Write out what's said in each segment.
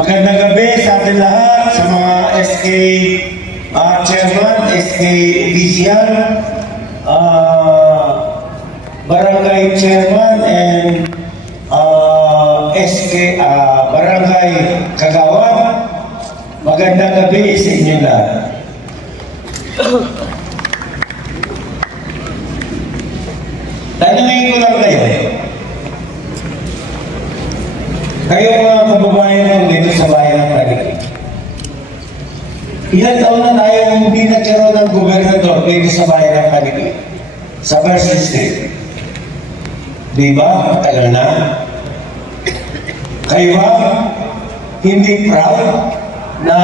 Magandang gabi sa ating lahat, sa mga SK Chairman, SK Official, Barangay Chairman, and SK Barangay Kagawad. Magandang gabi sa inyo lahat. Tanungin ko lang kayo. Kayo mga kababayan dito sa bayan ng Taguig. Ilan taon na tayo hindi nagkaroon ng gobernador dito sa bayan ng Taguig? Sa First District. Di ba? Matagal na. Kayo ba hindi proud na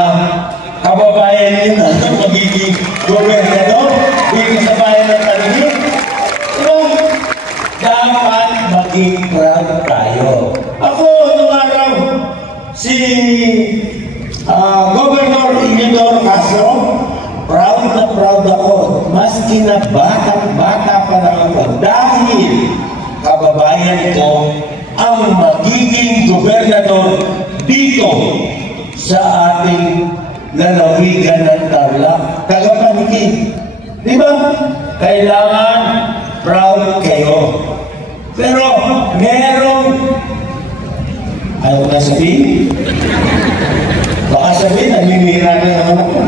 kababayan nyo na magiging gobernador dito sa bayan ng Taguig? Dapat maging proud tayo. Ako, nung araw, si Governor Isidoro Castro, proud na proud ako. Maski na bata pa lang ako. Dahil kababayan ko ang magiging gobernador dito sa ating lalawigan ng Tarlac. Tagapangiti. Di ba? Kailangan proud kayo. Pero merong ayaw na sabihin. Baka sabihin, naninira na naman ako.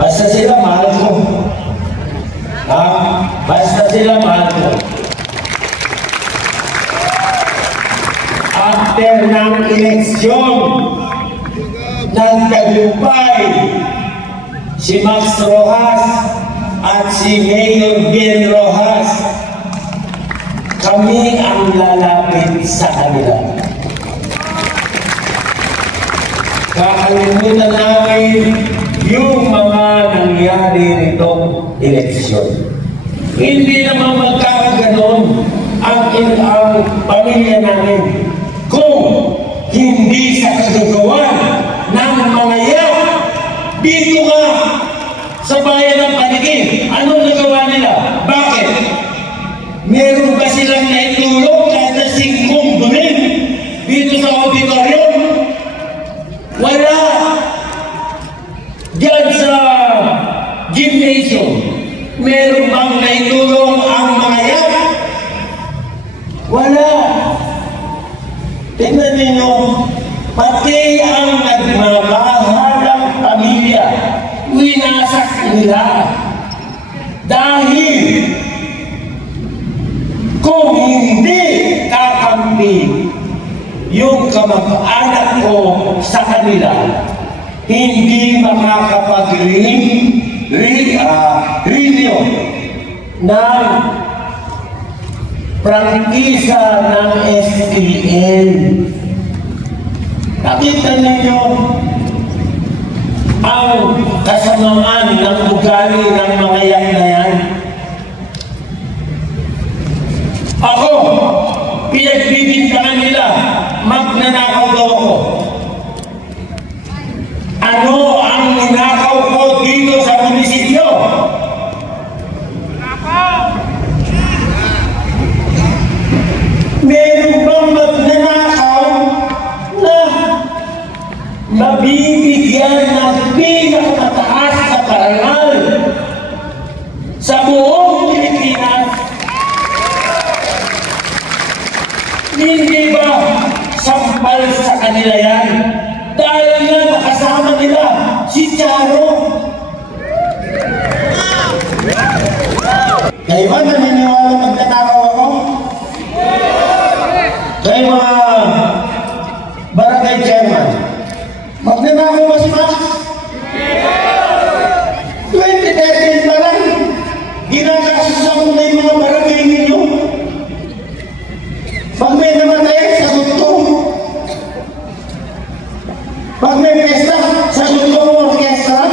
Basta sila mahal ko. Basta sila mahal ko. After ng eleksyon, nagtagumpay si Max Rojas at si Mayor Ben Rojas. Kami ang lalapit sa kanila. Kakalimutan namin yung mga nangyari nitong eleksyon. Hindi naman magkakaganon ang pamilya namin kung hindi sa kagagawan ng mga yan. Dito nga sa bayan ng Taguig, anong nagawa nila? Bakit? Meron ba silang naitulong kahit na 5 domin dito sa auditorium? Wala. Diyan sa gymnasium, meron bang naitulong ang mga yan? Wala. Tingnan ninyo, pati ang nagmamahalang pamilya, winasak nila. Dahil kung hindi kakampi yung kamag-anak ko sa kanila, hindi makakapag-renew ng prangkisa ng SPN. Nakita ninyo ang kasamaan ng ugali ng mga yan na yan. Ako, pinagbibintangan nila, magnanakaw daw ako. Ano ang ninakaw ko dito sa munisipyo? Meron bang magnanakaw na mabibigyan ng pinakamataas na parangal sa buong Pilipinas? Hindi ba sampal sa kanila yan? Dahil nga nakasama nila si Charo. Kayo ba naniniwala magtatakaw ako? Kayo mga barangay chairman, magnanakaw ba si Max? 2013 pa lang, ginagasusan mo na yung mga barangay ninyo. Pag may namatay, sagot ko. Pag may pesta, sagot ko ang orkestra.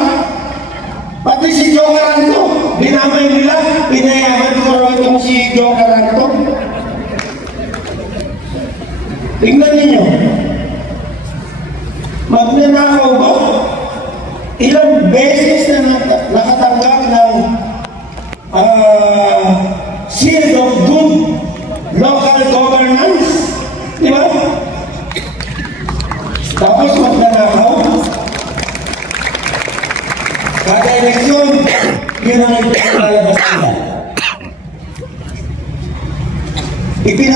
Pati si Joe Caranto, binamay nila, pinayaman ko rin itong si Joe Caranto. Tingnan ninyo. Magnanakaw ba? Ilang beses na nakatanggap ng Seal of Good Local Governance. Di ba? Tapos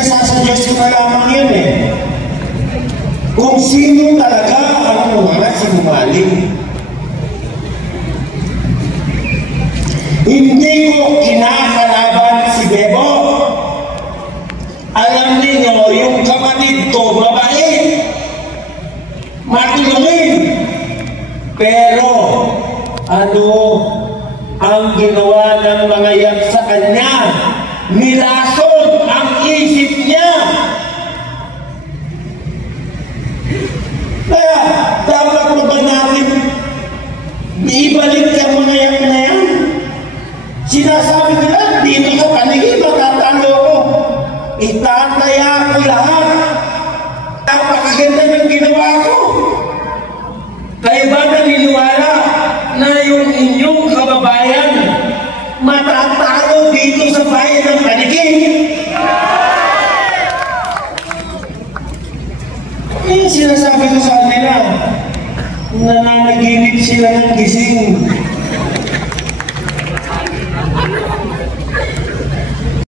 pinasasuggest ko na lamang yun eh. Kung sino talaga ang mga sinungaling. Hindi ko kinakalaban si Bebo. Alam niyo, yung kapatid ko, mabait, matulungin. Pero, ano ang ginawa ng mga yan sa kanya? Nilason ang isip niya. Kaya, dapat mo ba natin ibalik ang mga yan na yan? Sinasabi nila, dito sa paligid, matatalo ko. Itataya ko lahat. Napakaganda ng ginawa ko. Kaya ba naniniwala na yung inyong kababayan matatalo dito sa bayan ng paligid? Sinasabi ko sa kanila, nananaginip sila ng gising.